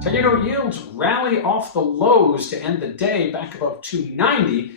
10-year note yields rally off the lows to end the day back above 290.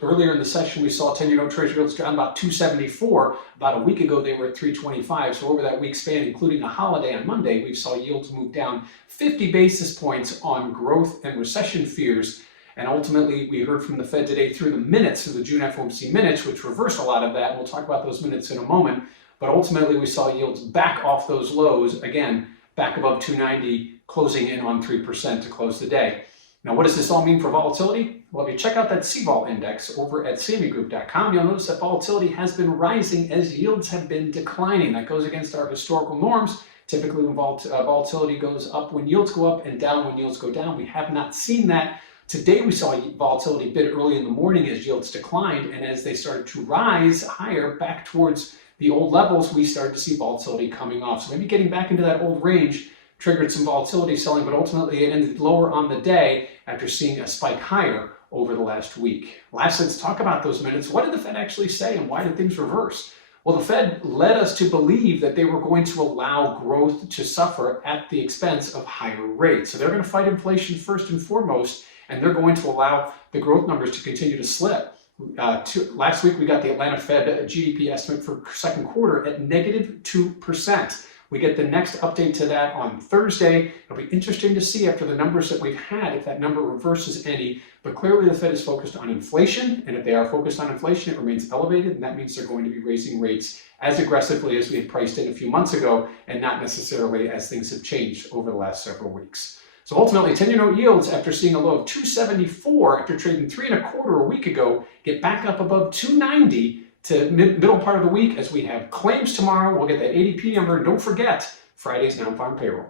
Earlier in the session, we saw 10-year note treasury yields down about 274. About a week ago, they were at 325. So over that week span, including a holiday on Monday, we saw yields move down 50 basis points on growth and recession fears. And ultimately, we heard from the Fed today through the minutes of the June FOMC minutes, which reversed a lot of that. We'll talk about those minutes in a moment. But ultimately, we saw yields back off those lows, again, back above 290, closing in on 3% to close the day. Now, what does this all mean for volatility? Well, if you check out that CVOL index over at CMEgroup.com, you'll notice that volatility has been rising as yields have been declining. That goes against our historical norms. Typically, when volatility goes up, when yields go up, and down when yields go down. We have not seen that. Today, we saw volatility a bit early in the morning as yields declined, and as they started to rise higher back towards the old levels, we started to see volatility coming off. So maybe getting back into that old range triggered some volatility selling, but ultimately it ended lower on the day after seeing a spike higher over the last week. Last, let's talk about those minutes. What did the Fed actually say, and why did things reverse? Well, the Fed led us to believe that they were going to allow growth to suffer at the expense of higher rates. So they're going to fight inflation first and foremost, and they're going to allow the growth numbers to continue to slip. Last week, we got the Atlanta Fed GDP estimate for second quarter at negative 2%. We get the next update to that on Thursday. It'll be interesting to see after the numbers that we've had if that number reverses any. But clearly the Fed is focused on inflation, and if they are focused on inflation, it remains elevated, and that means they're going to be raising rates as aggressively as we had priced in a few months ago, and not necessarily as things have changed over the last several weeks. So ultimately, 10-year note yields, after seeing a low of 274 after trading 3.25 a week ago, get back up above 290 to middle part of the week as we have claims tomorrow. We'll get that ADP number. And don't forget, Friday's non-farm payroll.